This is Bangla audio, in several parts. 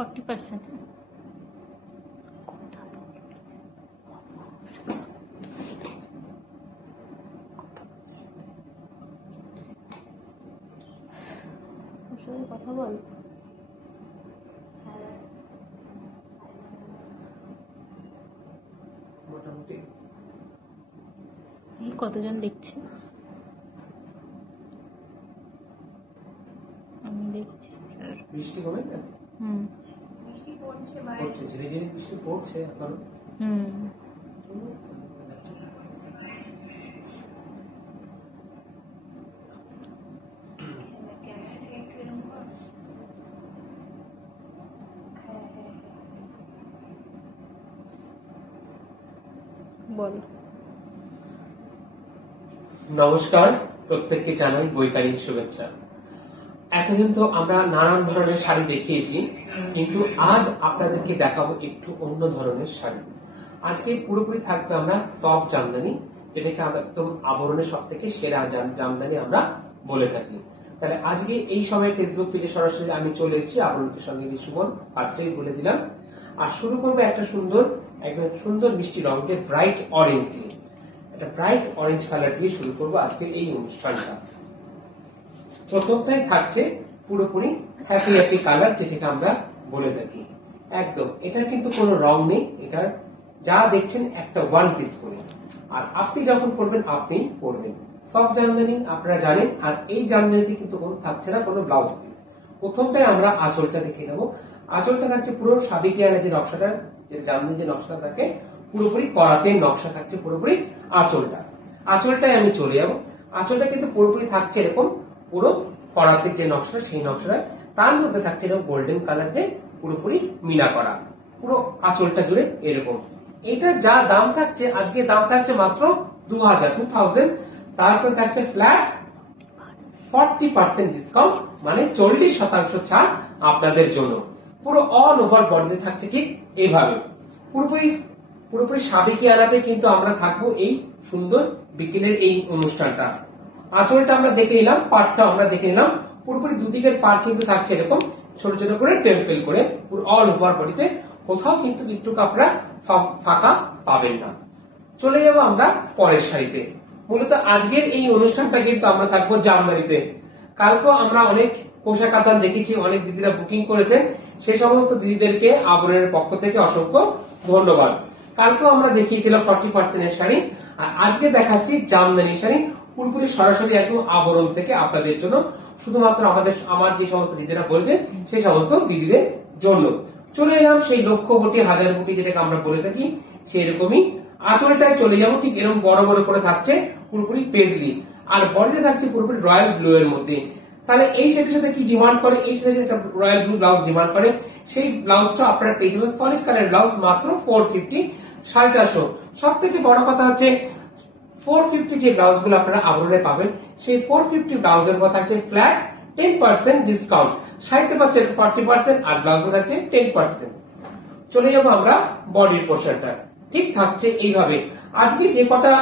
40%। কথা বল। মোটামুটি এই কতজন দেখছে? আমি দেখছি। বৃষ্টি কমে গেছে? বৃষ্টি পড়ছে পড়ছে, ধীরে ধীরে বৃষ্টি পড়ছে এখন। বল। নমস্কার, প্রত্যেককে জানাই বৈকালিক শুভেচ্ছা। এতদিন তো আমরা নানান ধরনের শাড়ি দেখিয়েছি, কিন্তু আজ আপনাদেরকে দেখাবো একটু অন্য ধরনের শাড়ি। আজকে পুরোপুরি থাকবে আমরা সফট জামদানি, যেটাকে আমরা একদম আবরণের সব থেকে সেরা জামদানি আমরা বলে থাকি। তাহলে আজকে এই সময় ফেসবুক পেজে সরাসরি আমি চলে এসেছি আবরণের সঙ্গে সুমন, ফার্স্টেই বলে দিলাম। আর শুরু করবো একটা একদম সুন্দর মিষ্টি রং দিয়ে, ব্রাইট অরেঞ্জ দিয়ে, একটা ব্রাইট অরেঞ্জ কালার দিয়ে শুরু করবো আজকে এই অনুষ্ঠানটা। প্রথমটাই থাকছে পুরোপুরি হ্যাপি হ্যাপি কালার, যেটাকে আমরা বলে থাকি। একদম এটার কিন্তু কোনো রং নেই, এটার যা দেখছেন একটা ওয়ান পিস করে। আর আপনি যখন পরবেন আপনি পরবেন সফট জামদানি, আপনারা জানেন। আর এই জামদানিতে কিন্তু কোনো থাকছে না কোনো ব্লাউজ পিস। প্রথমটাই আমরা আঁচলটা দেখে নেবো। আঁচলটা থাকছে পুরো সাবিকিয়ানা যে নকশাটা, যে জামদানি যে নকশাটা থাকে, পুরোপুরি করাতে নকশা থাকছে পুরোপুরি আঁচলটায় আমি চলে যাবো। আঁচলটা কিন্তু পুরোপুরি থাকছে এরকম পুরো করাতে যে নকশাটা, সেই নকশাটা তার মধ্যে থাকছে এরকম গোল্ডেন কালার দিয়ে পুরোপুরি মিনা করা, পুরো আঁচলটা জুড়ে এরকম। এটার যা দাম থাকছে, আজকে দাম থাকছে মাত্র 2000। তারপর থাকছে ফ্ল্যাট 40% ডিসকাউন্ট, মানে 40% ছাড় আপনাদের জন্য। পুরো অল ওভার বডিতে থাকছে ঠিক এইভাবে, পুরোপুরি সাবেকিয়ানাতে কিন্তু আমরা থাকবো এই সুন্দর বিকেলের এই অনুষ্ঠানটা। আঁচলটা আমরা দেখে নিলাম, পাটটা আমরা দেখে নিলাম। পুরোপুরি দুদিকের পাট কিন্তু থাকছে এরকম ছোট ছোট করে টেম্পেল করে, পুরো অল ওভার বডিতে, কোথাও কিন্তু একটু আপনারা ফাঁকা পাবেন না। চলে যাব আমরা পরের শাড়িতে। মূলত আজকের এই অনুষ্ঠানটা কিন্তু আমরা থাকবো জামদানিতে। কালকেও আমরা অনেক পোশাক আদান দেখেছি, অনেক দিদিরা বুকিং করেছেন, সেই সমস্ত দিদিদেরকে আবরণের পক্ষ থেকে অসংখ্য ধন্যবাদ। কালকেও আমরা দেখিয়েছিলাম 40% এর শাড়ি, আর আজকে দেখাচ্ছি জামদানি শাড়ি, পুরোপুরি সরাসরি একদম আবরণ থেকে আপনাদের জন্য, শুধুমাত্র আমার যে সমস্ত দিদিরা বলছেন সেই সমস্ত দিদিদের জন্য। চলে এলাম সেই লক্ষ কোটি হাজার কোটি যেটাকে আমরা বলে থাকি, সেই রকমই আঁচলটায় চলে যাবো। ঠিক এরকম বড় বড় করে থাকছে পুরোপুরি পেজলি, আর বডিটা থাকছে পুরোপুরি রয়্যাল ব্লু এর মধ্যে। তাহলে এই শাড়ির সাথে কি ডিমান্ড করে, এই শাড়ির সাথে রয়্যাল ব্লু ব্লাউজ ডিমান্ড করে, সেই ব্লাউজটা আপনারা পেয়ে যাবেন সলিড কালার ব্লাউজ মাত্র 450, 450। সব থেকে বড় কথা হচ্ছে 450 যে ব্লাউজ গুলো আপনারা আবরণে পাবেন, সেই 450 ব্লাউজের কথা থাকছে ফ্ল্যাট 10% ডিসকাউন্ট। শাড়িতে পাচ্ছেন 40% আর ব্লাউজে থাকছে 10%। চলে যাবো আমরা বডির পোর্শনটা, ঠিক থাকছে এইভাবে। আজকে যে কটা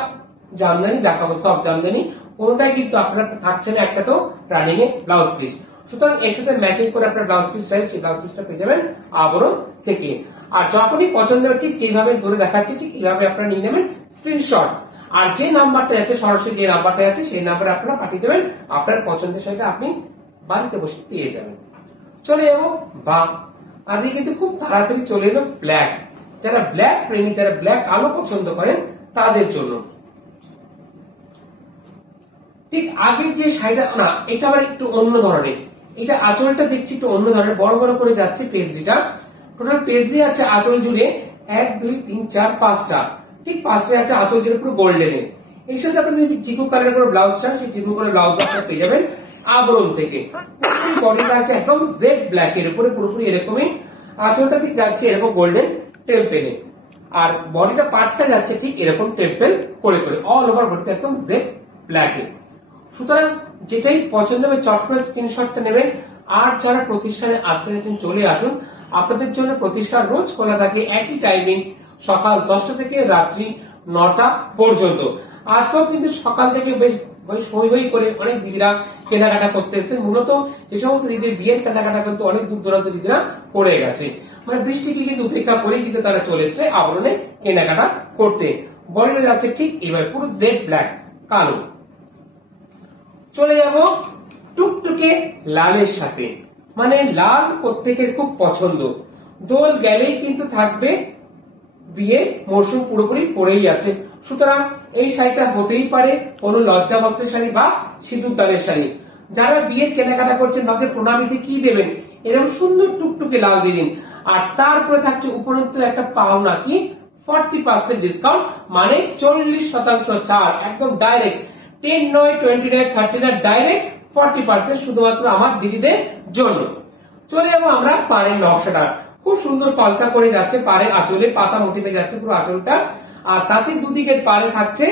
জামদানি দেখাবো সব জামদানি, কোনটাই কিন্তু আপনার থাকছে না একটা তো রানিং এ ব্লাউজ পিস। সুতরাং এর সাথে ম্যাচিং করে আপনার ব্লাউজ পিস চাই, সেই ব্লাউজ পিসটা পেয়ে যাবেন আবরণ থেকে। আর যখনই পছন্দ হবে ঠিক যেভাবে ধরে দেখাচ্ছি ঠিক এইভাবে আপনারা নিয়ে নেবেন স্ক্রিনশট, আর যে নাম্বারটা আছে সরাসরি যে নাম্বারটা আছে সেই নাম্বারে আপনারা পাঠিয়ে দেবেন আপনার পছন্দের সাথে, আপনি বাড়িতে বসে পেয়ে যাবেন। চলে যাবো বা আজকে কিন্তু খুব তাড়াতাড়ি চলে এলো ব্ল্যাক। যারা ব্ল্যাক প্রেমী, যারা ব্ল্যাক আলো পছন্দ করেন তাদের জন্য। ঠিক আগের যে শাড়িটা না, এটা আবার একটু অন্য ধরনের। এটা আঁচলটা দেখছি একটু অন্য ধরনের, বড় বড় করে যাচ্ছে পেজলিটা। টোটাল পেজলি আছে আঁচল জুড়ে 1 2 3 4 5টা, ঠিক 5টা আছে আঁচল জুড়ে পুরো গোল্ডেনে। এর সাথে আপনি যদি চিকু কালার করে ব্লাউজ চান, সেই চিকু কালার ব্লাউজটা আপনারা পেয়ে যাবেন আবরণ থেকে। বডিটা আছে একদম জেড ব্ল্যাক এর উপরে, পুরোপুরি এরকমই। আঁচলটা ঠিক যাচ্ছে এরকম গোল্ডেন টেম্পেলে, আর বডিটা পার্টটা যাচ্ছে ঠিক এরকম টেম্পেল করে করে, অল ওভার বডিটা একদম জেড ব্ল্যাকে। সুতরাং যেটাই পছন্দ হবে চট করে স্ক্রিনশটটা নেবেন। আর যারা প্রতিষ্ঠানে আসতে যাচ্ছেন চলে আসুন, আপনাদের জন্য প্রতিষ্ঠান রোজ খোলা থাকে একই টাইমিং, সকাল 10টা থেকে রাত্রি 9টা পর্যন্ত। আজকেও কিন্তু সকাল থেকে বেশ হই হই করে অনেক দিদিরা কেনাকাটা করতে এসেছে। মূলত যে সমস্ত দিদির বিয়ের কেনাকাটা কিন্তু অনেক দূর দূরান্ত দিদিরা করে গেছে, মানে বৃষ্টিকে কিন্তু উপেক্ষা করে কিন্তু তারা চলে এসেছে আবরণে কেনাকাটা করতে। বডিটা যাচ্ছে ঠিক এইভাবে পুরো জেড ব্ল্যাক কালো। চলে যাব টুকটুকে লালের সাথে, মানে লাল প্রত্যেকের খুব পছন্দ। দোল গেলেই কিন্তু থাকবে বিয়ে মরশুম পুরোপুরি পড়েই যাচ্ছে, সুতরাং এই শাড়িটা হতেই পারে কোনো লজ্জা বস্ত্রের শাড়ি বা সিঁদুরদানের শাড়ি। যারা বিয়ের কেনাকাটা করছেন ভাবছে প্রণামীতে কি দেবেন, এরকম সুন্দর টুকটুকে লাল দিয়ে দিন। আর তারপরে থাকছে উপরন্তু একটা পাওনা কি 40% ডিসকাউন্ট, মানে 40% ছাড়, একদম ডাইরেক্ট 10 নয় 20 নয় 30 নয় ডাইরেক্ট 40% শুধুমাত্র আমার দিদিদের জন্য। চলে যাবো আমরা পাড়ের নকশাটা, খুব সুন্দর কলকা করে যাচ্ছে পাড়ে, আঁচলে পাতা মোটিভে যাচ্ছে পুরো আঁচলটা। আর তাতে দুদিকের পাড়ে থাকছে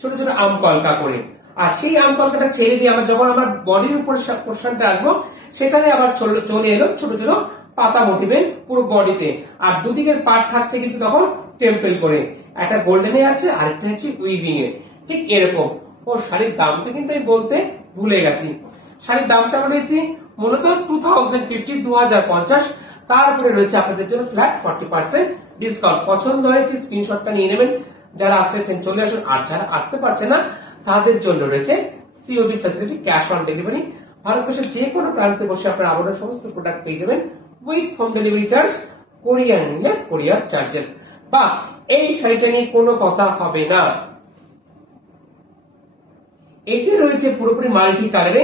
ছোট ছোট আম কলকা করে। আর সেই আম কলকাটা ছেড়ে দিয়ে আমরা যখন আমার বডির উপর পোর্শনটা আসবো, সেখানে আবার চলে এলো ছোট ছোট পাতা মোটিভে পুরো বডিতে। আর দুদিকের পার্ট থাকছে কিন্তু তখন টেম্পল করে, একটা গোল্ডেনে আছে আরেকটা হচ্ছে উইভিং এ, ঠিক এরকম। ও শাড়ির দামটা কিন্তু আমি বলতে ভুলে গেছি, শাড়ির দামটা বলেছি মূলত 2050, তারপরে রয়েছে আপনাদের জন্য ফ্ল্যাট 40% ডিসকাউন্ট। পছন্দ হয় কি স্ক্রিনশটটা নিয়ে নেবেন, যারা আসতেছেন চলে আসুন, আর যারা আসতে পারছে না তাদের জন্য রয়েছে COD facility, cash on delivery. ভারতবর্ষের যে কোনো প্রান্তে বসে আপনারা আবরণের সমস্ত প্রোডাক্ট পেয়ে যাবেন উইথ হোম ডেলিভারি চার্জ, কোরিয়ার নিলে কোরিয়ার চার্জেস। বা এই শাড়িটা নিয়ে কোনো কথা হবে না, এতে রয়েছে পুরোপুরি মাল্টি কালারে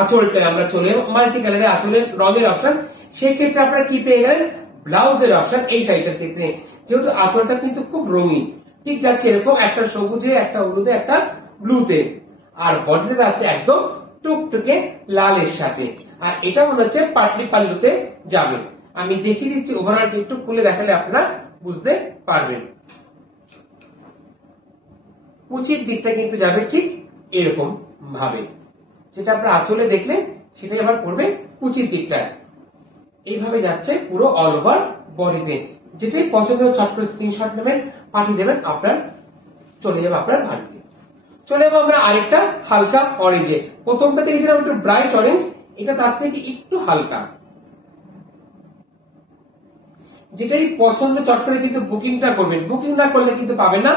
আঁচলটা। আমরা চলে মাল্টি কালারে আঁচলের রঙের অপশন, সেক্ষেত্রে আপনারা কি পেয়ে গেলেন ব্লাউজের অপশন। এই শাড়িটার ক্ষেত্রে যেহেতু আঁচলটা কিন্তু খুব রঙিন, ঠিক যাচ্ছে এরকম একটা সবুজে, একটা হলুদে, একটা ব্লুতে। আর বডিটা যাচ্ছে একদম টুকটুকে লালের সাথে। আর এটা মনে হচ্ছে পাটলি পাল্লুতে যাবে। আমি দেখিয়ে দিচ্ছি ওভারঅল, একটু খুলে দেখালে আপনারা বুঝতে পারবেন। কুচির দিকটা কিন্তু যাবে ঠিক এরকম ভাবে, যেটা আপনারা আঁচলে দেখলেন সেটাই আবার করবে কুচির দিকটা। এইভাবে যাচ্ছে পুরো অল ওভার বডিতে। যেটাই পছন্দ চট করে স্ক্রিনশট নেবেন, পাঠিয়ে দেবেন, আপনার চলে যাবে আপনার বাড়িতে। চলে যাবো আমরা আরেকটা হালকা অরেঞ্জে। প্রথমটা দেখেছিলাম একটু ব্রাইট অরেঞ্জ, এটা তার থেকে একটু হালকা। যেটাই পছন্দ চট করে কিন্তু বুকিংটা করবেন, বুকিং না করলে কিন্তু পাবেন না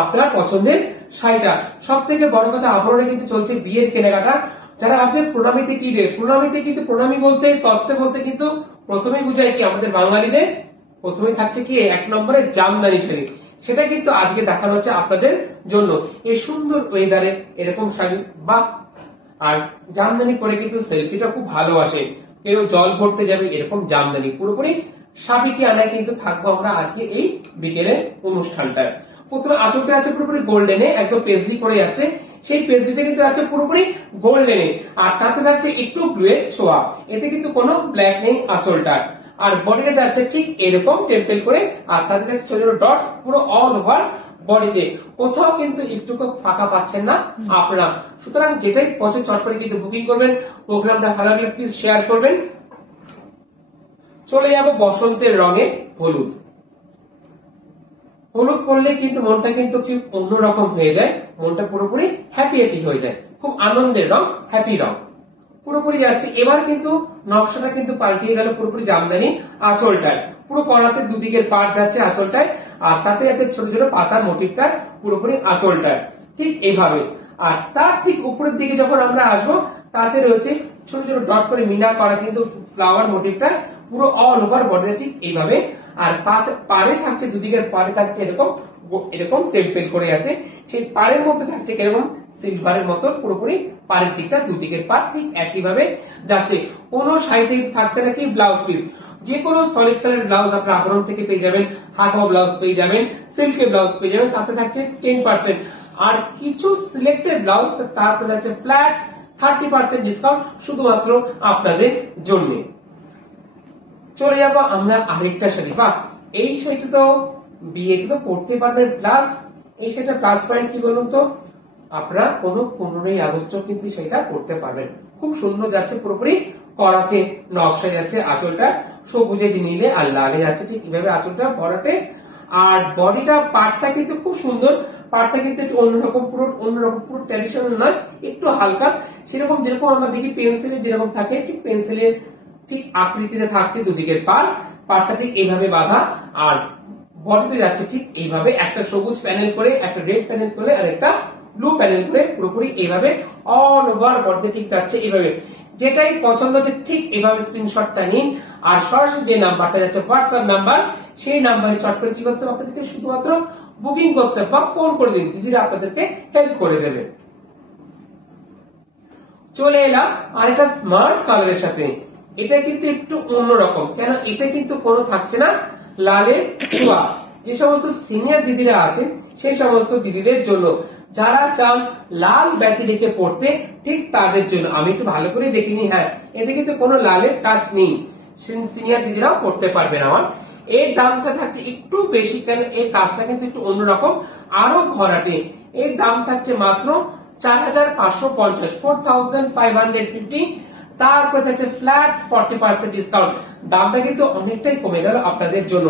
আপনার পছন্দের শাড়িটা। সব থেকে বড় কথা, আবরণে কিন্তু চলছে বিয়ের কেনাকাটা। যারা ভাবছেন প্রণামীতে কি দেয়, প্রণামীতে কিন্তু প্রণামী বলতে তত্ত্বে বলতে কিন্তু প্রথমেই বুঝায় কি আমাদের বাঙালিদের প্রথমে থাকছে কি 1 নম্বরে জামদানি শাড়ি। সেটা কিন্তু আজকে দেখানো হচ্ছে আপনাদের জন্য এই সুন্দর ওয়েদারে এরকম শাড়ি। বা আর জামদানি পরে কিন্তু সেলফিটা খুব ভালো আসে, কেউ জল ভরতে যাবে এরকম জামদানি পুরোপুরি সাবিকি আনায় কিন্তু থাকবো আমরা আজকে এই বিকেলের অনুষ্ঠানটায়। প্রথমে আঁচলটা আছে পুরোপুরি গোল্ডেনে, একদম পেজলি করে যাচ্ছে, সেই পেজলিটা কিন্তু আছে পুরোপুরি গোল্ডেনে। আর তাতে যাচ্ছে একটু ব্লু এর ছোঁয়া, এতে কিন্তু কোনো ব্ল্যাক নেই আঁচলটা। আর বডিটা যাচ্ছে ঠিক এরকম টেম্পেল করে, আর তাতে যাচ্ছে ছোট ছোট ডটস পুরো অল ওভার বডিতে, কোথাও কিন্তু একটু ফাঁকা পাচ্ছেন না আপনারা। সুতরাং যেটাই পছন্দ চট করে কিন্তু বুকিং করবেন। প্রোগ্রামটা ভালো লাগলে প্লিজ শেয়ার করবেন। চলে যাব বসন্তের রঙে হলুদ। হলুদ পরলে কিন্তু মনটা কিন্তু খুব অন্যরকম হয়ে যায়, মনটা পুরোপুরি হ্যাপি হ্যাপি হয়ে যায়, খুব আনন্দের রং, হ্যাপি রং পুরোপুরি যাচ্ছে। এবার কিন্তু নকশাটা কিন্তু পাল্টিয়ে গেল পুরোপুরি জামদানি আঁচলটায়, পুরো কড়াতে দুদিকের পাট যাচ্ছে আঁচলটায়, আর তাতে যাচ্ছে ছোট ছোট পাতার মোটিভটা পুরোপুরি আঁচলটায়, ঠিক এইভাবে। আর তার ঠিক উপরের দিকে যখন আমরা আসবো, তাতে রয়েছে ছোট ছোট ডট করে মিনা করা কিন্তু ফ্লাওয়ার মোটিভটা পুরো অল ওভার বডিটা ঠিক এইভাবে। আর পাড়ে থাকছে দুদিকের পাড়ে থাকছে এরকম এরকম টেম্পেল করে আছে, সেই পাড়ের মধ্যে থাকছে কিরকম সিলভারের মতো পুরোপুরি পাড়ের দিকটা, দুদিকের পাড় ঠিক একইভাবে যাচ্ছে। কোন শাড়িতে থাকছে নাকি ব্লাউজ পিস, যে কোনো সলিড কালার ব্লাউজ আপনার আবরণ থেকে পেয়ে যাবেন, হাফা ব্লাউজ পেয়ে যাবেন, সিল্কের ব্লাউজ পেয়ে যাবেন, তাতে থাকছে 10%। আর কিছু সিলেক্টেড ব্লাউজ তারপরে যাচ্ছে ফ্ল্যাট 30% ডিসকাউন্ট শুধুমাত্র আপনাদের জন্য। চলে যাবো আমরা আরেকটা শাড়ি। বা এই শাড়িটা তো বিয়েতে তো পড়তে পারবেন, প্লাস এই শাড়িটা প্লাস পয়েন্ট কি বলুন তো, আপনারা কোনো 15ই আগস্ট কিন্তু সেটা করতে পারবেন। খুব সুন্দর যাচ্ছে, পুরোপুরি করাতে নকশা যাচ্ছে, আঁচলটা সবুজে নীলে আর লালে যাচ্ছে ঠিক কিভাবে আঁচলটা ভরাতে। আর বডিটা পার্টটা কিন্তু খুব সুন্দর, পাড়টা কিন্তু একটু অন্যরকম, পুরো ট্র্যাডিশনাল নয়, একটু হালকা, সেরকম যেরকম আমরা দেখি পেন্সিলে যেরকম থাকে, ঠিক পেন্সিলের ঠিক আকৃতিতে থাকছে দুদিকের পাড়টা ঠিক এইভাবে বাঁধা, আর বডিতে যাচ্ছে ঠিক এইভাবে, একটা সবুজ প্যানেল করে, একটা রেড প্যানেল করে, আর একটা ব্লু প্যানেল করে, পুরোপুরি এইভাবে অল ওভার বডিতে ঠিক যাচ্ছে এইভাবে। যেটাই পছন্দ হচ্ছে ঠিক এইভাবে স্ক্রিনশটটা নিন, আর সরাসরি যে নাম্বারটা যাচ্ছে হোয়াটসঅ্যাপ নাম্বার, সেই নাম্বারে চট করে কি করতে হবে আপনাদেরকে, শুধুমাত্র বুকিং করতে বা ফোন করে দিন, দিদিরা আপনাদেরকে হেল্প করে দেবে। চলে এলাম আরেকটা স্মার্ট কালারের সাথে। এটা কিন্তু একটু অন্যরকম, কেন এটা কিন্তু কোনো থাকছে না লালের ছোঁয়া। যে সমস্ত সিনিয়র দিদিরা আছেন সেই সমস্ত দিদিদের জন্য, যারা চান লাল ব্যাতি রেখে পড়তে, ঠিক তাদের জন্য। আমি একটু ভালো করে দেখিনি, হ্যাঁ এতে কিন্তু কোনো লালের টাচ নেই, সিনিয়র দিদিরাও পড়তে পারবেন। আমার এর দামটা থাকছে একটু বেশি, কেন এর কাজটা কিন্তু একটু অন্যরকম, আরো ভরাটে। এর দাম থাকছে মাত্র 4550, 4550। তারপরে থাকছে ফ্ল্যাট 40% ডিসকাউন্ট। দামটা কিন্তু অনেকটাই কমে গেল আপনাদের জন্য।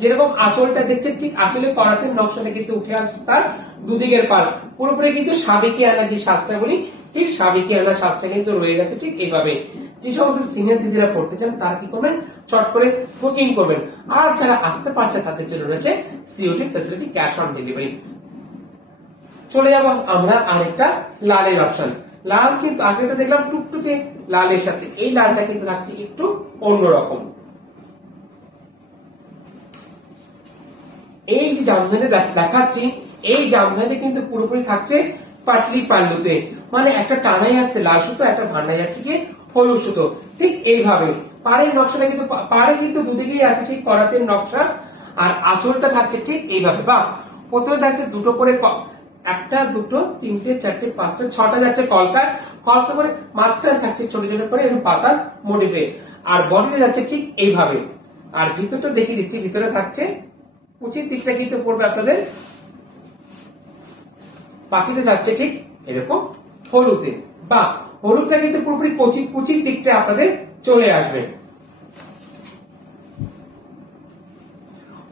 যেরকম আঁচলটা দেখছেন, ঠিক আঁচলে করাতের নকশাটা কিন্তু উঠে আসছে তার দুদিকের পার, পুরোপুরি কিন্তু সাবেকি আনা যে সাজটা বলি, ঠিক সাবেকি আনা সাজটা কিন্তু রয়ে গেছে ঠিক এইভাবে। যে সমস্ত সিনিয়র দিদিরা পড়তে চান তারা কি করবেন, চট করে বুকিং করবেন। আর যারা আসতে পারছে তাদের জন্য রয়েছে COT facility, cash on delivery. চলে যাব আমরা আরেকটা লালের অপশন। লাল কিন্তু আগেটা দেখলাম টুকটুকে লালের সাথে, এই লালটা কিন্তু থাকছে একটু অন্যরকম। এই যে জামদানি দেখাচ্ছি, এই জামদানি কিন্তু পুরোপুরি থাকছে পাটলি পাল্লুতে, মানে একটা টানাই যাচ্ছে লাল সুতো, একটা ভান্ডাই যাচ্ছে কি হলুদ সুতো, ঠিক এইভাবে। পাড়ের নকশাটা কিন্তু পাড়ে কিন্তু দুদিকেই আছে ঠিক করাতের নকশা, আর আঁচলটা থাকছে ঠিক এইভাবে। বা প্রথমে থাকছে দুটো করে, একটা দুটো তিনটে চারটে পাঁচটা ছটা যাচ্ছে কলকা করে, মাঝখানে থাকছে ছোট ছোট করে এবং পাতার মোটিভে, আর বডিতে যাচ্ছে ঠিক এইভাবে। আর ভিতরটা দেখিয়ে দিচ্ছি, ভিতরে থাকছে উচিত দিকটা কিন্তু পড়বে আপনাদের, বাকিতে যাচ্ছে ঠিক এরকম হলুদে, বা হলুদটা কিন্তু পুরোপুরি কুচির দিকটা আপনাদের চলে আসবে।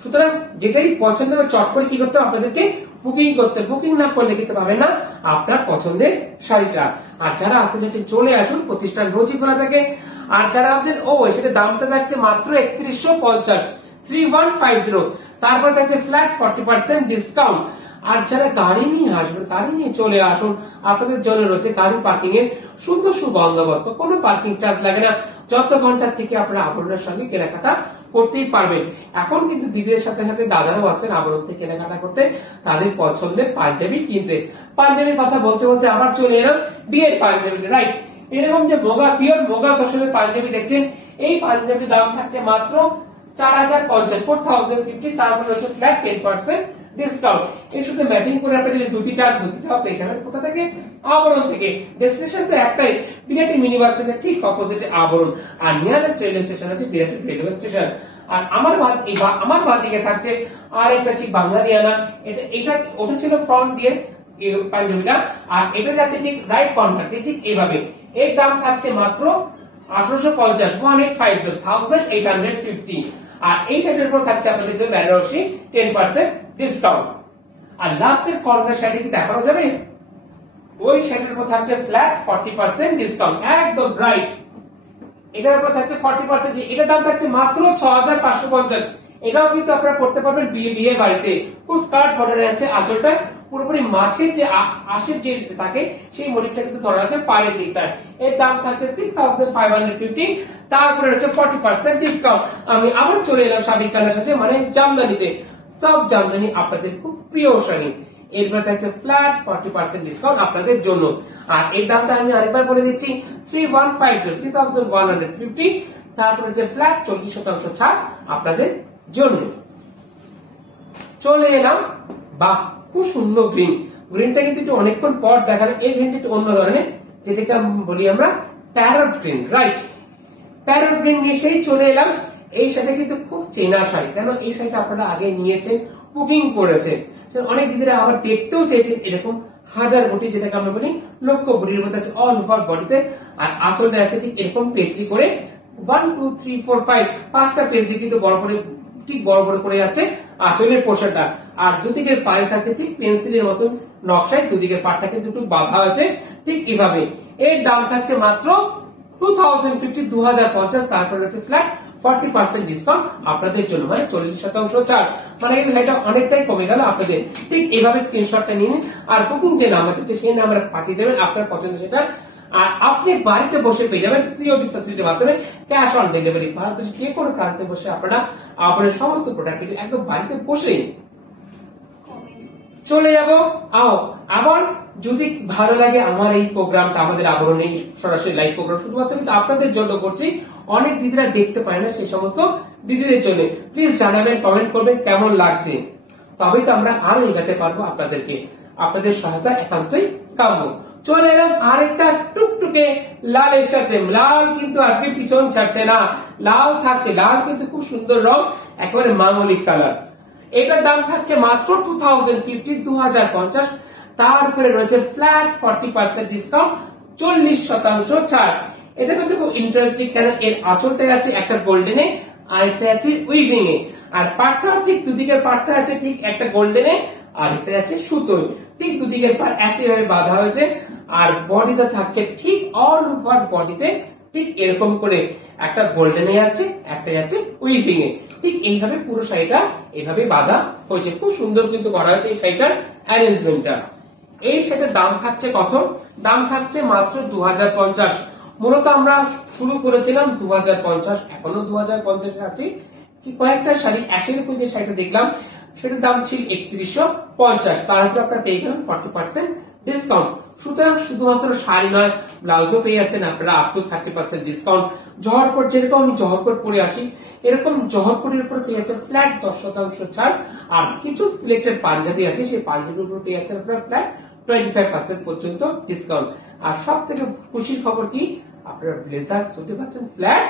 সুতরাং যেটাই পছন্দ হবে চট করে কি করতে হবে আপনাদেরকে বুকিং করতে, বুকিং না করলে কিন্তু পাবেন না আপনার পছন্দের শাড়িটা। আর যারা আসতে চাচ্ছেন চলে আসুন, প্রতিষ্ঠান রোজই খোলা থাকে। আর যারা ভাবছেন ও সেটা দামটা থাকছে মাত্র 3150, 3150, তারপর থাকছে ফ্ল্যাট 40% ডিসকাউন্ট। আর যারা গাড়ি নিয়ে আসবেন, গাড়ি নিয়ে চলে আসুন, আপনাদের জন্য রয়েছে গাড়ি পার্কিং এর সুন্দর সুবন্দোবস্ত, কোনো পার্কিং চার্জ লাগে না। যত ঘন্টা থেকে আপনারা আবরণের সঙ্গে কেনাকাটা করতেই পারবেন। এখন কিন্তু দিদিদের সাথে সাথে দাদারাও আসেন আবরণ থেকে কেনাকাটা করতে, তাদের পছন্দের পাঞ্জাবি কিনতে। পাঞ্জাবির কথা বলতে বলতে আবার চলে এলাম বিয়ের পাঞ্জাবি, রাইট। এরকম যে পিওর মোগা দশমের পাঞ্জাবি দেখছেন, এই পাঞ্জাবির দাম থাকছে মাত্র 4050, 4050। তারপরে রয়েছে ফ্ল্যাট 10% ডিসকাউন্ট। এর সাথে ম্যাচিং করে আপনি যদি ধুতি চান, ধুতিটাও পেয়ে যাবেন কোথা থেকে, আবরণ থেকে। ডেস্টিনেশন তো একটাই, বিরাটি মিনি বাস স্ট্যান্ডের ঠিক অপোজিটে আবরণ, আর নিয়ারেস্ট রেলওয়ে স্টেশন আছে বিরাটি রেলওয়ে স্টেশন। আর আমার বাঁ দিকে থাকছে আর একটা ঠিক বাংলাদিয়ানা, এটা ওটা ছিল ফ্রন্ট দিয়ে পাঞ্জাবিটা, আর এটা যাচ্ছে ঠিক রাইট কর্নার ঠিক এইভাবে। এর দাম থাকছে মাত্র 1850, 1850। আর এই শাড়ির উপর থাকছে আপনাদের জন্য বেনারসি 10% ডিসকাউন্ট। আর লাস্টের কর্নার শাড়ি কি দেখানো যাবে, ওই শাড়ির উপর থাকছে ফ্ল্যাট 40% ডিসকাউন্ট, একদম রাইট। এটার উপর থাকছে 40%, এটার দাম থাকছে মাত্র 6550। এটাও কিন্তু আপনারা করতে পারবেন বিয়ে বাড়িতে। ফুল স্কার্ট বর্ডারে আছে, আঁচলটা পুরোপুরি মাছের যে আঁশের যে থাকে সেই মোটিভটা কিন্তু ধরা আছে পাড়ের দিকটায়। এর দাম থাকছে 6550। তারপরে হচ্ছে 40% ডিসকাউন্ট। আমি আবার চলে এলাম সাবিক কালার সাথে, মানে জামদানিতে। সব জামদানি আপনাদের খুব প্রিয় শাড়ি, এরপর থাকছে ফ্ল্যাট 40% ডিসকাউন্ট আপনাদের জন্য। আর এর দামটা আমি আরেকবার বলে দিচ্ছি, 3150, 3150। তারপর হচ্ছে ফ্ল্যাট 40% ছাড় আপনাদের জন্য। চলে এলাম, বাহ খুব সুন্দর গ্রিন, গ্রিনটা কিন্তু একটু অনেকক্ষণ পর দেখালে। এই গ্রিনটা একটু অন্য ধরনের, যেটাকে বলি আমরা parrot green, right. Parrot green নিয়ে সেই চলে এলাম। এই শাড়িটা কিন্তু খুব চেনা শাড়ি, কেন এই শাড়িটা আপনারা আগে নিয়েছেন, বুকিং করেছেন। অনেক দিদিরা আবার দেখতেও চেয়েছেন এরকম হাজার বুটি, যেটাকে আমরা বলি লক্ষ বুটির মধ্যে আছে অল ওভার বডিতে। আর আঁচলটা আছে ঠিক এরকম পেজলি করে 1 2 3 4 5 5টা পেজলি কিন্তু বড় করে ঠিক বড় বড় করে যাচ্ছে আঁচলের পোর্শনটা। আর দুদিকের পায়ে থাকছে ঠিক পেন্সিলের মতন নকশায়, দুদিকের পাটটা কিন্তু একটু বাঁধা আছে ঠিক এভাবে। এর দাম থাকছে মাত্র 2050, 2050। তারপরে হচ্ছে ফ্ল্যাট 40% ডিসকাউন্ট আপনাদের জন্য, মানে 40% ছাড়, মানে এই শাড়িটা অনেকটাই কমে গেল আপনাদের। ঠিক এইভাবে স্ক্রিনশটটা নিন আর বুকিং যে নাম্বার আছে সেই নাম্বারে পাঠিয়ে দেবেন আপনার পছন্দ সেটা, আর আপনি বাড়িতে বসে পেয়ে যাবেন সিওডি ফ্যাসিলিটির মাধ্যমে, ক্যাশ অন ডেলিভারি। ভারতবর্ষের যে কোনো প্রান্তে বসে আপনারা আপনার সমস্ত প্রোডাক্ট একদম বাড়িতে বসে চলে যাব। আবার যদি ভালো লাগে আমার এই প্রোগ্রামটা, আমাদের আবরণে সরাসরি লাইভ প্রোগ্রাম শুধুমাত্র কিন্তু আপনাদের জন্য করছি, অনেক দিদিরা দেখতে পায় না, সেই সমস্ত দিদিদের জন্য প্লিজ জানাবেন, কমেন্ট করবেন কেমন লাগছে, তবেই তো আমরা আরো এগাতে পারবো। আপনাদের সহায়তা একান্তই কাম্য। চলে এলাম আরেকটা টুকটুকে লালের সাথে। লাল কিন্তু আজকে পিছন ছাড়ছে না, লাল থাকছে। লাল কিন্তু খুব সুন্দর রং, একেবারে মাঙ্গলিক কালার। এটার দাম থাকছে মাত্র 2050, 2050। তারপরে রয়েছে ফ্ল্যাট 40% ডিসকাউন্ট, 40% ছাড়। এটা কিন্তু খুব ইন্টারেস্টিং, কেন এর আঁচলটাই আছে একটা গোল্ডেনে আর একটা আছে উইভিং এ, আর পাটটা ঠিক দুদিকের পাটটা আছে ঠিক একটা গোল্ডেনে আর একটা আছে সুতোয়, ঠিক দুদিকের পাট একইভাবে বাঁধা হয়েছে। আর বডিটা থাকছে ঠিক অল ওভার বডিতে ঠিক এরকম করে একটা গোল্ডেনে আছে, একটা আছে উইভিং এ, ঠিক এইভাবে পুরো শাড়িটা এইভাবে বাঁধা হয়েছে। খুব সুন্দর কিন্তু করা হয়েছে এই শাড়িটার অ্যারেঞ্জমেন্টটা। এই শাড়িটার দাম থাকছে কত? দাম থাকছে মাত্র 2050। মূলত আমরা শুরু করেছিলাম 2050, এখনো 2050 আছে। কি কয়েকটা শাড়ি অ্যাশের উপর যে শাড়িটা দেখলাম সেটার দাম ছিল 3150, তার উপর আপনারা পেয়ে গেলেন 40% ডিসকাউন্ট। সুতরাং শুধুমাত্র শাড়ি নয়, ব্লাউজও পেয়ে যাচ্ছেন আপনারা আপ টু 30% ডিসকাউন্ট। জহরকোট, যেরকম আমি জহরকোট পরে আসি, এরকম জহরকোটের উপর পেয়ে যাচ্ছেন ফ্ল্যাট 10% ছাড়। আর কিছু সিলেক্টেড পাঞ্জাবি আছে, সেই পাঞ্জাবির উপর পেয়ে যাচ্ছেন আপনারা ফ্ল্যাট 25% পর্যন্ত ডিসকাউন্ট। আর সব থেকে খুশির খবর কি, আপনারা ব্লেজার সুটে পাচ্ছেন ফ্ল্যাট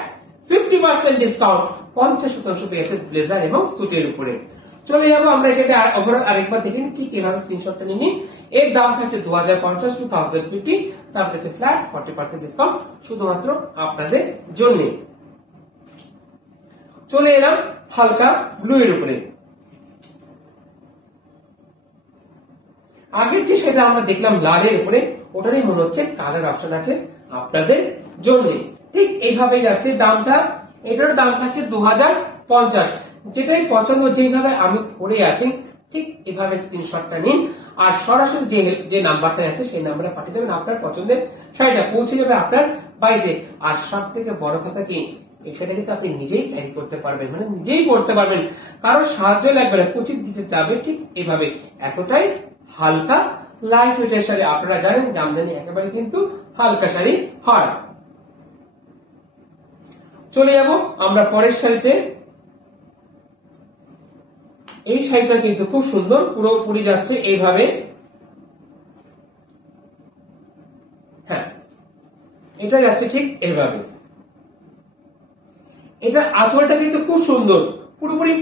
50% ডিসকাউন্ট, 50% পেয়ে যাচ্ছেন ব্লেজার এবং সুটের উপরে। চলে যাবো আমরা সেটা ওভারঅল আরেকবার দেখে নিই, ঠিক এভাবে স্ক্রিনশটটা নিয়ে নিন। এর দাম থাকছে 2050, 2050, তার কাছে ফ্ল্যাট 40% ডিসকাউন্ট শুধুমাত্র আপনাদের জন্য। চলে এলাম হালকা ব্লু এর উপরে। আগের যে সেটা আমরা দেখলাম লালের উপরে, ওটারই মনে হচ্ছে কালার অপশন আছে আপনাদের জন্য। ঠিক এইভাবে যাচ্ছে দামটা। এটার দাম থাকছে 2050। যেটাই পছন্দ, যেভাবে আমি পড়ে আছি ঠিক এভাবে স্ক্রিনশটটা নিন আর সরাসরি যে নাম্বারটা আছে সেই নাম্বারে পাঠিয়ে দেবেন আপনার পছন্দের শাড়িটা, পৌঁছে যাবে আপনার বাড়িতে। আর সব থেকে বড় কথা কি, এই শাড়িটা কিন্তু আপনি নিজেই ক্যারি করতে পারবেন, মানে নিজেই পড়তে পারবেন, কারোর সাহায্য লাগবে না, কুচিত দিতে যাবে ঠিক এভাবে। এতটাই হালকা লাইট ওয়েটের শাড়ি। আপনারা জানেন জামদানি একেবারে কিন্তু হালকা শাড়ি হয়। চলে যাব আমরা পরের শাড়িতে। এই শাড়িটা কিন্তু খুব সুন্দর, পুরোপুরি যাচ্ছে এইভাবে। হ্যাঁ, এটা যাচ্ছে ঠিক এইভাবে। এটা আঁচলটা কিন্তু খুব সুন্দর, পুরোপুরি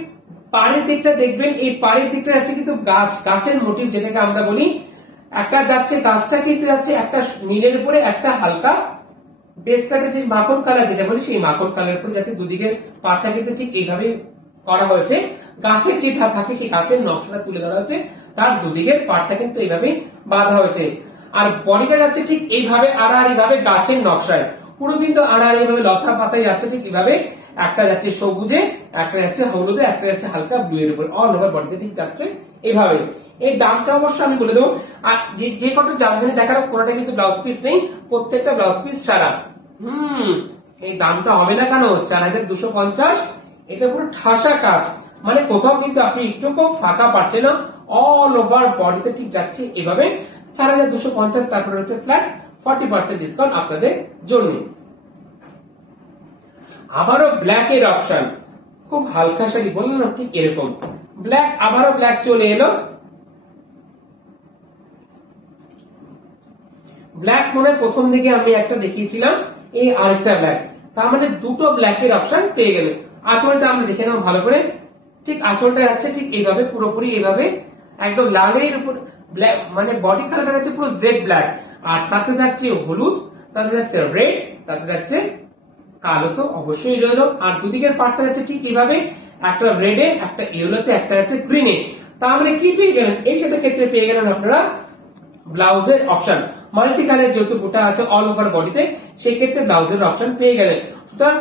পাড়ের দিকটা দেখবেন, এই পাড়ের দিকটা যাচ্ছে কিন্তু গাছের মোটিভ, যেটাকে আমরা বলি। একটা যাচ্ছে গাছটা কিন্তু যাচ্ছে একটা নীলের উপরে, একটা হালকা বেস কাটে যে মাখন কালার যেটা বলি, সেই মাখন কালার উপরে যাচ্ছে। দুদিকের পাড়টা কিন্তু ঠিক এইভাবে করা হয়েছে, গাছের যেটা থাকে সেই গাছের নকশাটা তুলে ধরা হয়েছে, তার দুদিকের পাড়টা কিন্তু এইভাবে বাঁধা হয়েছে। আর বডিটা যাচ্ছে ঠিক এইভাবে আড়াআড়িভাবে গাছের নকশায়, পুরো কিন্তু আড়াআড়িভাবে লতা পাতায় যাচ্ছে ঠিক এইভাবে। একটা যাচ্ছে সবুজে, একটা যাচ্ছে হলুদে, একটা যাচ্ছে হালকা ব্লু এর উপর, অল ওভার বডিতে ঠিক যাচ্ছে এইভাবে। এই দামটা অবশ্য আমি বলে দেবো। আর যে কটা জামদানি দেখার কোনটা কিন্তু ব্লাউজ পিস নেই, প্রত্যেকটা ব্লাউজ পিস ছাড়া। এই দামটা হবে না কেন? 4250। এটা পুরো ঠাসা কাজ, মানে কোথাও কিন্তু আপনি একটুকু ফাঁকা পাচ্ছেন না, অল ওভার বডিতে ঠিক যাচ্ছে এভাবে। 4250, তারপরে হচ্ছে ফ্ল্যাট 40% ডিসকাউন্ট আপনাদের জন্য। আবারও ব্ল্যাক এর অপশন, খুব হালকা শাড়ি বললাম না ঠিক এরকম ব্ল্যাক। আবারও ব্ল্যাক চলে এলো। ব্ল্যাক মনে প্রথম দিকে আমি একটা দেখিয়েছিলাম, এই আরেকটা ব্ল্যাক, তার মানে দুটো ব্ল্যাকের অপশন পেয়ে গেলেন। আঁচলটা আমরা দেখে নেব ভালো করে। ঠিক আঁচলটা যাচ্ছে ঠিক এইভাবে, পুরোপুরি এইভাবে একদম লালের উপর ব্ল্যাক, মানে বডি কালারটা যাচ্ছে পুরো জেড ব্ল্যাক, আর তাতে যাচ্ছে হলুদ, তাতে যাচ্ছে রেড, তাতে যাচ্ছে কালো তো অবশ্যই রইলো। আর দুদিকের পার্টটা যাচ্ছে ঠিক এইভাবে, একটা রেডে, একটা ইয়েলোতে, একটা যাচ্ছে গ্রিনে। তার মানে কি পেয়ে গেলেন, এই সাথে ক্ষেত্রে পেয়ে গেলেন আপনারা ব্লাউজের অপশন। মাল্টি কালার যেহেতু গোটা আছে অল ওভার বডিতে, সেই ক্ষেত্রে ব্লাউজের অপশন পেয়ে গেলেন। সুতরাং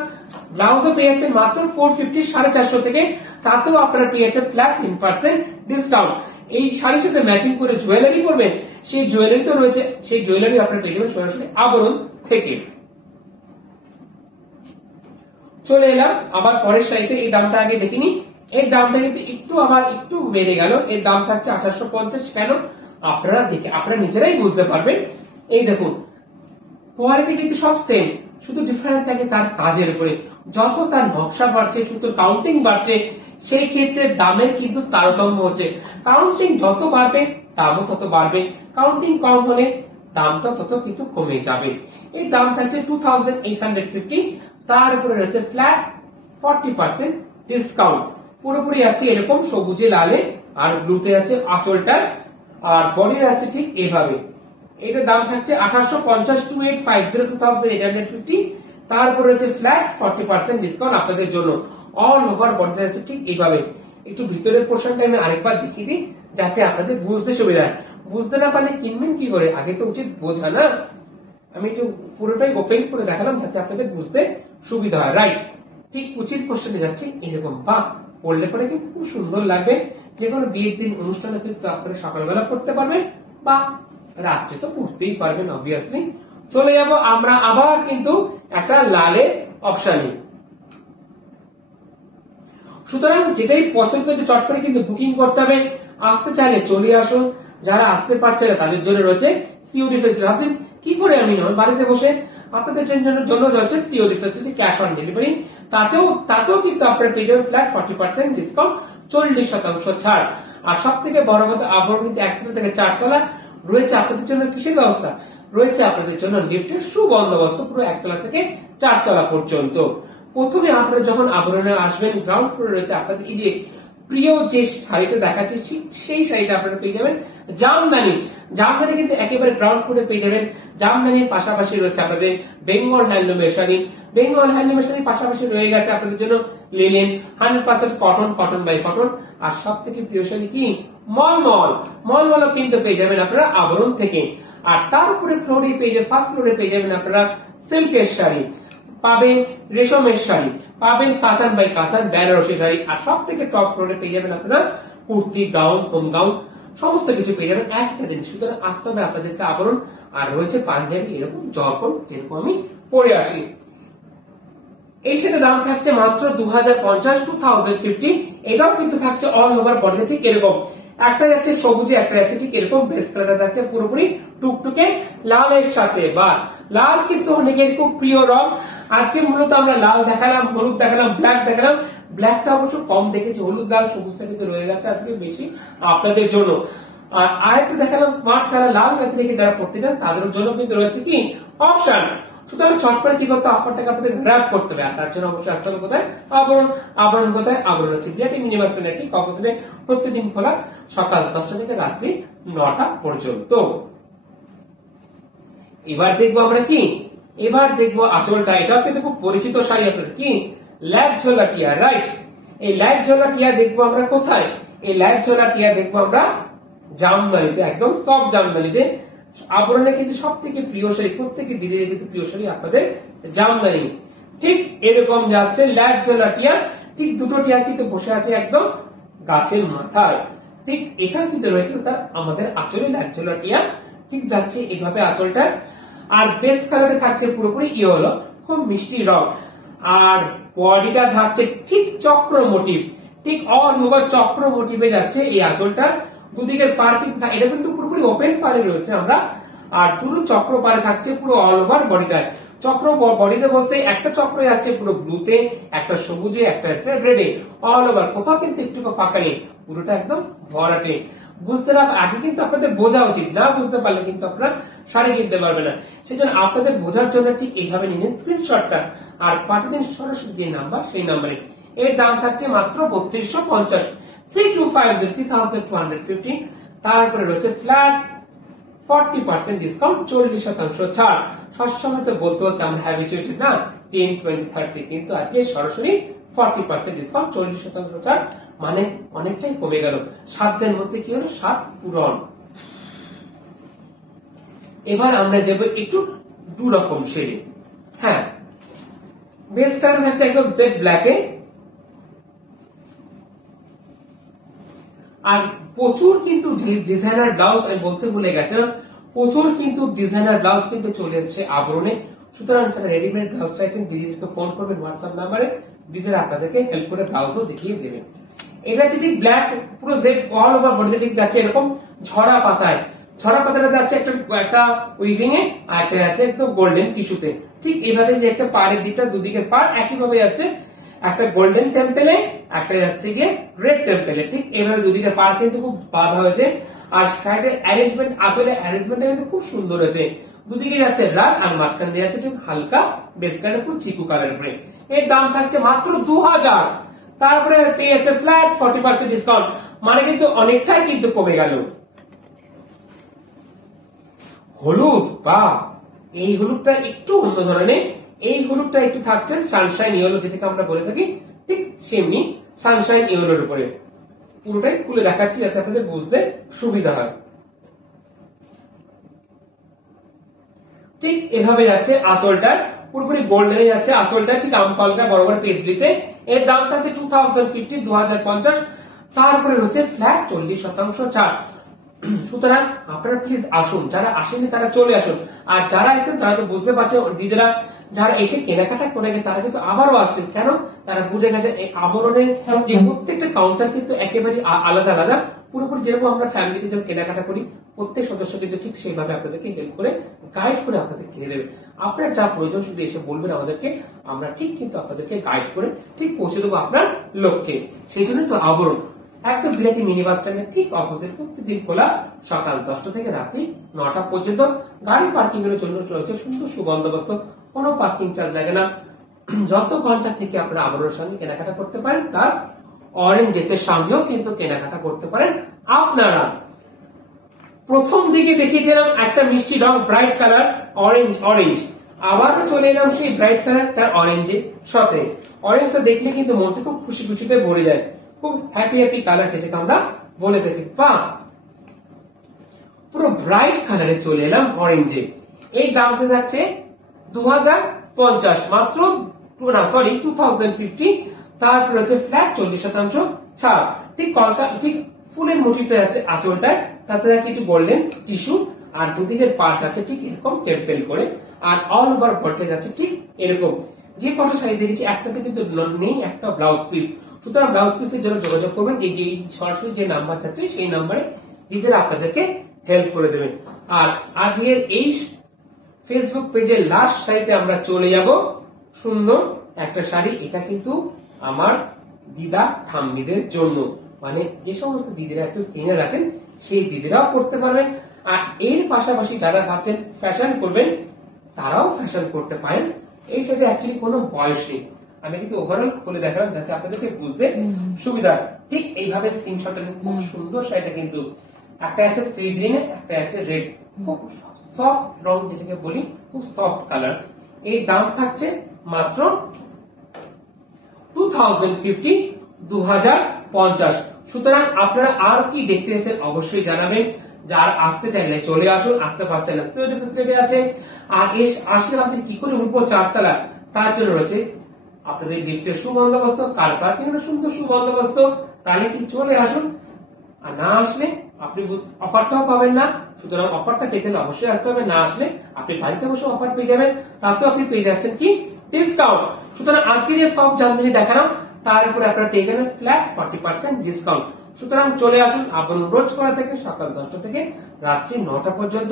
ব্লাউজও পেয়ে যাচ্ছেন মাত্র 450 450 থেকে, তাতেও আপনারা পেয়ে যাচ্ছেন ফ্ল্যাট 10% ডিসকাউন্ট। এই শাড়ির সাথে ম্যাচিং করে জুয়েলারি পরবেন, সেই জুয়েলারি তো রয়েছে, সেই জুয়েলারি আপনারা পেয়ে যাবেন সরাসরি আবরণ থেকে। চলে এলাম আবার পরের শাড়িতে, এই দামটা আগে দেখিনি। এর দামটা কিন্তু একটু বেড়ে গেল, এর দাম থাকছে 1850। কেন আপনারা নিজেরাই বুঝতে পারবেন। এই দেখুন, কোয়ালিটি কিন্তু সব সেম, শুধু ডিফারেন্স থাকে তার কাজের উপরে। যত তার নকশা বাড়ছে, শুধু কাউন্টিং বাড়ছে, সেই ক্ষেত্রে দামের কিন্তু তারতম্য হচ্ছে। কাউন্টিং যত বাড়বে দামও তত বাড়বে, কাউন্টিং কম হলে দামটা তত কিন্তু কমে যাবে। এর দাম থাকছে 2850, তার উপরে রয়েছে ফ্ল্যাট 40% ডিসকাউন্ট। পুরোপুরি আছে এরকম সবুজে লালে আর ব্লুতে আছে আঁচলটা, আর বডির আছে ঠিক এভাবে। এটার দাম থাকছে 1850, 2850, তারপর রয়েছে ফ্ল্যাট 40% ডিসকাউন্ট আপনাদের জন্য। অল ওভার বডিতে আছে ঠিক এইভাবে। একটু ভিতরের পোর্শনটা আমি আরেকবার দেখিয়ে দিই, যাতে আপনাদের বুঝতে সুবিধা হয়। বুঝতে না পারলে কিনবেন কি করে, আগে তো উচিত বোঝা না। আমি একটু পুরোটাই ওপেন করে দেখালাম যাতে আপনাদের বুঝতে সুবিধা হয়। রাইট, ঠিক উচিত পোর্শনে যাচ্ছে এরকম। বা পড়লে পরে কিন্তু খুব সুন্দর লাগবে। যে কোনো বিয়ের দিন অনুষ্ঠানে কিন্তু আপনারা সকালবেলা করতে পারবেন বা রাত্রে তো পড়তেই পারবেন অবভিয়াসলি। চলে যাব আমরা আবার কিন্তু একটা লালের অপশনে। সুতরাং যেটাই পছন্দ হচ্ছে চট করে কিন্তু বুকিং করতে হবে। আসতে চাইলে চলে আসুন, যারা আসতে পারছে না তাদের জন্য রয়েছে সিওডি ফেসিলিটি। ভাবছেন কি করে আমি নয় বাড়িতে বসে, আপনাদের জন্য রয়েছে COD facility, cash on delivery. তাতেও কিন্তু আপনারা পেয়ে যাবেন ফ্ল্যাট 40% ডিসকাউন্ট, 40% ছাড়। আর সব থেকে বড় কথা, আবরণ কিন্তু 1 থেকে 4 তলা রয়েছে আপনাদের জন্য। কিসের ব্যবস্থা রয়েছে আপনাদের জন্য? লিফটের সুবন্দোবস্ত, পুরো 1 তলা থেকে 4 তলা পর্যন্ত। প্রথমে আপনারা যখন আবরণে আসবেন, গ্রাউন্ড ফ্লোরে রয়েছে আপনাদের এই যে প্রিয় যে শাড়িটা দেখাচ্ছে, সেই শাড়িটা আপনারা পেয়ে যাবেন জামদানি। জামদানি কিন্তু একেবারে গ্রাউন্ড ফ্লোরে পেয়ে যাবেন। জামদানির পাশাপাশি রয়েছে আপনাদের বেঙ্গল হ্যান্ডলুমের শাড়ি। বেঙ্গল হ্যান্ডলুমের শাড়ির পাশাপাশি রয়ে গেছে আপনাদের জন্য লিনেন, 100% কটন বাই কটন। আর সব থেকে প্রিয় শাড়ি কি মলমলও কিন্তু পেয়ে যাবেন আপনারা আবরণ থেকে। আর তার উপরে ফ্লোরে পেয়ে যাবেন, ফার্স্ট ফ্লোরে পেয়ে যাবেন আপনারা সিল্কের শাড়ি, পাবেন রেশমের শাড়ি, পাবেন কাতান বাই কাতান বেনারসি শাড়ি। আর সব থেকে টপ ফ্লোরে পেয়ে যাবেন আপনারা কুর্তি, গাউন, হোম গাউন, সমস্ত কিছু পেয়ে যাবেন একসাথে। সুতরাং আসতে হবে আপনাদেরকে আবরণ। আর রয়েছে পাঞ্জাবি, এরকম যখন যেরকম আমি পরে আসি। এই সেটা দাম থাকছে মাত্র 2050, 2050। এটাও কিন্তু থাকছে অল ওভার বডিতে ঠিক এরকম। একটা যাচ্ছে সবুজে, একটা যাচ্ছে ঠিক এরকম বেস কালার থাকছে পুরোপুরি টুকটুকে লালের সাথে। বা লাল কিন্তু অনেকের খুব প্রিয় রং। আজকে মূলত আমরা লাল দেখালাম, হলুদ দেখালাম, ব্ল্যাক দেখালাম। ব্ল্যাকটা অবশ্য কম দেখেছি, হলুদ লাল সবুজটা কিন্তু রয়ে গেছে আজকে বেশি আপনাদের জন্য। আর আরেকটা দেখালাম স্মার্ট কালার, লাল রাতে রেখে যারা পড়তে চান তাদের জন্য কিন্তু রয়েছে কি অপশন। সুতরাং চট করে কি করতে, অফারটাকে আপনাদের গ্র্যাব করতে হবে। আর তার জন্য অবশ্যই আসতে হবে কোথায়? আবরণ কোথায়? আবরণ হচ্ছে বিরাটি ইউনিভার্সিটি নেটওয়ার্ক অপোজিটে, প্রতিদিন খোলা সকাল 10টা থেকে রাত্রি 9টা পর্যন্ত। এবার দেখবো আমরা কি, এবার দেখবো আঁচলটা। এটাও কিন্তু খুব পরিচিত শাড়ি আপনাদের, কি ল্যাক ঝোলা টিয়া। রাইট, এই ল্যাক ঝোলা টিয়া দেখবো আমরা কোথায়? এই ল্যাক ঝোলা টিয়া দেখবো আমরা জামদানিতে, একদম সব জামদানিতে। আবরণে কিন্তু সব থেকে প্রিয় শাড়ি, প্রত্যেকে দিদির কিন্তু প্রিয় শাড়ি আপনাদের জামদানি। ঠিক এরকম যাচ্ছে ল্যাক ঝোলা টিয়া। ঠিক দুটো টিয়া কিন্তু বসে আছে একদম গাছের মাথায়। ঠিক এখানে কিন্তু রয়েছে তার আমাদের আঁচলে ল্যাক ঝোলা টিয়া। ঠিক যাচ্ছে এইভাবে আঁচলটা। আর বেস কালারে থাকছে পুরোপুরি ইয়েলো, খুব মিষ্টি রং। আর বডিটা থাকছে ঠিক চক্র মোটিভ, ঠিক অল ওভার চক্র মোটিভে যাচ্ছে এই আঁচলটা। দুদিকের পার কিন্তু এটা কিন্তু পুরোপুরি ওপেন পারে রয়েছে আমরা। আর দুটো চক্র পারে থাকছে পুরো অল ওভার বডিটায়। চক্র বডিতে বলতে একটা চক্র যাচ্ছে পুরো ব্লুতে, একটা সবুজে, একটা যাচ্ছে রেডে, অল ওভার। কোথাও কিন্তু একটু ফাঁকা নেই, পুরোটা একদম ভরাটে। বুঝতে আগে কিন্তু আপনাদের বোঝা উচিত, না বুঝতে পারলে কিন্তু আপনারা শাড়ি কিনতে পারবে না। সেজন্য আপনাদের বোঝার জন্য ঠিক এইভাবে নিন স্ক্রিনশটটা, আর পাঠিয়ে দিন সরাসরি যে নাম্বার, সেই নাম্বারে। এর দাম থাকছে মাত্র 3250, 3250, 3250। তারপরে রয়েছে ফ্ল্যাট 40% ডিসকাউন্ট, 40% ছাড়। সবসময় তো বলতে আমরা হ্যাবিচুয়েটেড না 10, 20, 30, কিন্তু আজকে সরাসরি 40% ডিসকাউন্ট, 40% ছাড়, মানে অনেকটাই কমে গেল। 7 দিনের মধ্যে কি হলো? 7 পূরণ। এবার আমরা দেব একটু 2 রকম শেডে। হ্যাঁ, বেস কালার থাকছে একদম জেড ব্ল্যাকে, আর প্রচুর কিন্তু ডিজাইনার ব্লাউজ, আমি বলতে ভুলে গেছিলাম, প্রচুর কিন্তু ডিজাইনার ব্লাউজ কিন্তু চলে এসেছে আবরণে। সুতরাং যারা রেডিমেড ব্লাউজ চাইছেন দিদিদেরকে ফোন করবেন হোয়াটসঅ্যাপ নাম্বারে, দিদিরা আপনাদেরকে হেল্প করে ব্লাউজও দেখিয়ে দেবেন। এটা হচ্ছে ঠিক ব্ল্যাক, পুরো জেড অল ওভার বডিতে ঠিক যাচ্ছে এরকম ঝরা পাতায়। ঝরা পাতাটা যাচ্ছে একটা উইভিং এ, আর একটা যাচ্ছে একদম গোল্ডেন টিস্যুতে। ঠিক এইভাবে যাচ্ছে পাড়ের দিকটা, দুদিকে পাড় একইভাবে যাচ্ছে, একটা গোল্ডেন টেম্পেলে, একটা যাচ্ছে গিয়ে রেড টেম্পেলে। ঠিক এইভাবে দুদিকে পাড় কিন্তু খুব বাঁধা হয়েছে। আর শার্টের অ্যারেঞ্জমেন্ট, আঁচলে অ্যারেঞ্জমেন্টটা কিন্তু খুব সুন্দর হয়েছে। দুদিকে যাচ্ছে লাল, আর মাঝখান দিয়ে যাচ্ছে হালকা বেস কালার, খুব চিকু কালার উপরে। এর দাম থাকছে মাত্র 2000। তারপরে পেয়ে যাচ্ছে ফ্ল্যাট 40% ডিসকাউন্ট, মানে কিন্তু অনেকটাই কিন্তু কমে গেল। হলুদ, বা এই হলুদটা একটু অন্য ধরনের। এই হলুদটা একটু থাকছে সানশাইন ইয়েলো, যেটাকে আমরা বলে থাকি, ঠিক সেমনি সানশাইন ইয়েলোর উপরে। পুরোটাই খুলে দেখাচ্ছি যাতে আপনাদের বুঝতে সুবিধা হয়। ঠিক এভাবে যাচ্ছে আঁচলটা, পুরোপুরি গোল্ডেনে যাচ্ছে আঁচলটা, ঠিক আমপালটা বরাবর পেজলিতে। এর দাম থাকছে 2050, 2050। তারপরে হচ্ছে ফ্ল্যাট 40% ছাড়। সুতরাং আপনারা প্লিজ আসুন, যারা আসেনি তারা চলে আসুন, আর যারা এসেছেন তারা তো বুঝতে পারছে, দিদিরা যারা এসে কেনাকাটা করে গেছে তারা কিন্তু আবারও আসছেন। কেন? তারা বুঝে গেছে এই আবরণের যে প্রত্যেকটা কাউন্টার কিন্তু একেবারে আলাদা আলাদা। পুরোপুরি যেরকম আমরা ফ্যামিলিতে যেমন কেনাকাটা করি, প্রত্যেক সদস্য কিন্তু ঠিক সেইভাবে আপনাদেরকে হেল্প করে, গাইড করে আপনাদের কিনে দেবে। আপনার যা প্রয়োজন শুধু এসে বলবেন আমাদেরকে, আমরা ঠিক কিন্তু আপনাদেরকে গাইড করে ঠিক পৌঁছে দেবো আপনার লক্ষ্যে। সেই জন্য তো আবরণ একদম বিরাটি মিনি বাস স্ট্যান্ডের ঠিক অপোজিট, প্রতিদিন খোলা সকাল 10টা থেকে রাত্রি 9টা পর্যন্ত। গাড়ি পার্কিং এর জন্য রয়েছে সুন্দর সুবন্দোবস্ত, কোনো পার্কিং চার্জ লাগে না। যত ঘন্টা থেকে আপনারা আবরণের সঙ্গে কেনাকাটা করতে পারেন, প্লাস অরেঞ্জ ড্রেসের সঙ্গেও কিন্তু কেনাকাটা করতে পারেন আপনারা। প্রথম দিকে দেখিয়েছিলাম একটা মিষ্টি রং ব্রাইট কালার অরেঞ্জ, আবারও চলে এলাম সেই ব্রাইট কালারটা অরেঞ্জের সাথে। অরেঞ্জটা দেখলে কিন্তু মনটা খুব খুশি খুশিতে ভরে যায়, খুব হ্যাপি কালার, যেটাকে আমরা বলে থাকি। বা পুরো ব্রাইট কালারে চলে এলাম অরেঞ্জে। এই দামটা যাচ্ছে 2050, মাত্র 2050। তারপর হচ্ছে ফ্ল্যাট 40% ছাড়। ঠিক কলটা, ঠিক ফুলের মোটিভটা যাচ্ছে আঁচলটায়, তাতে যাচ্ছে একটু গোল্ডেন টিস্যু, আর দুদিকের পার্ট আছে ঠিক এরকম টেম্পেল করে, আর অল ওভার বডিতে যাচ্ছে ঠিক এরকম। যে কত শাড়ি দেখেছি একটাতে কিন্তু নেই একটা ব্লাউজ পিস। সুতরাং ব্লাউজ পিসের জন্য যোগাযোগ করবেন, এই সরাসরি যে নাম্বার থাকছে সেই নাম্বারে দিদিরা আপনাদেরকে হেল্প করে দেবেন। আর আজকের এই ফেসবুক পেজের লাস্ট শাড়িতে আমরা চলে যাব। সুন্দর একটা শাড়ি, এটা কিন্তু আমার দিদা ঠাম্মিদের জন্য, মানে যে সমস্ত দিদিরা একটু সিনিয়র আছেন সেই দিদিরাও করতে পারবেন। আর এর পাশাপাশি যারা ভাবছেন ফ্যাশন করবেন তারাও ফ্যাশন করতে পারেন। এই শাড়িতে অ্যাকচুয়ালি কোনো বয়স নেই, আমি কিন্তু ওভারঅল খুলে দেখালাম যাতে আপনাদেরকে বুঝতে সুবিধা। ঠিক এইভাবে স্ক্রিনশটটা নিন। খুব সুন্দর শাড়িটা কিন্তু, একটা আছে সি গ্রিন, একটা আছে রেড, খুব সফট রং যেটাকে বলি, খুব সফট কালার। এই দাম থাকছে মাত্র 2050, 2050। সুতরাং আপনারা আর কি দেখতে চাচ্ছেন অবশ্যই জানাবেন। যার আসতে চাইলে চলে আসুন, আসতে পারছেন না ফেসিলিটি আছে। আর আসলে ভাবছেন কি করে উঠবো 4 তলা, তার জন্য রয়েছে আপনাদের লিফটের সুবন্দোবস্ত, কার পার্কিং এর সুন্দর সুবন্দোবস্ত। তাহলে কি চলে আসুন, আর না আসলে আপনি অফারটাও পাবেন না। সুতরাং অফারটা পেতে হলে অবশ্যই আসতে হবে, না আসলে আপনি বাড়িতে বসে অফার পেয়ে যাবেন, তাতেও আপনি পেয়ে যাচ্ছেন কি ডিসকাউন্ট। সুতরাং আজকে যে সব জানতে দেখালাম তার উপরে আপনারা পেয়ে যাবেন ফ্ল্যাট 40% ডিসকাউন্ট। সুতরাং চলে আসুন আবরণ রোজ করা থেকে সকাল 10টা থেকে রাত্রি 9টা পর্যন্ত।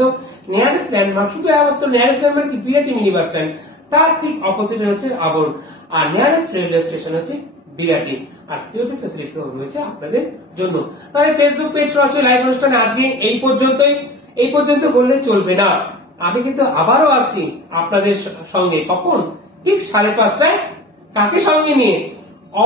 নিয়ারেস্ট ল্যান্ডমার্ক, শুধু একমাত্র নিয়ারেস্ট ল্যান্ডমার্ক কি বিরাটি মিনি বাস স্ট্যান্ড, তার ঠিক অপোজিটে হচ্ছে আবরণ। আর নিয়ারেস্ট রেলওয়ে স্টেশন হচ্ছে বিরাটি। আর সিওডি ফ্যাসিলিটি রয়েছে আপনাদের জন্য। তাহলে ফেসবুক পেজ সরাসরি লাইভ অনুষ্ঠানে আজকে এই পর্যন্তই। এই পর্যন্ত বললে চলবে না, আমি কিন্তু আবারও আসছি আপনাদের সঙ্গে। কখন? ঠিক 5:30টায়। কাকে সঙ্গে নিয়ে?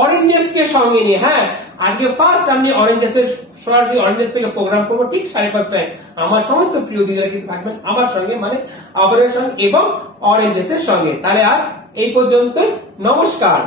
অরেঞ্জেসকে সঙ্গে নিয়ে। হ্যাঁ, আজকে ফার্স্ট আমি অরেঞ্জেসের সরাসরি অরেঞ্জেস থেকে প্রোগ্রাম করবো ঠিক 5:30টায়। আমার সমস্ত প্রিয় দিদিরা কিন্তু থাকবেন আমার সঙ্গে, মানে আবরের সঙ্গে এবং অরেঞ্জেসের সঙ্গে। তাহলে আজ এই পর্যন্ত, নমস্কার।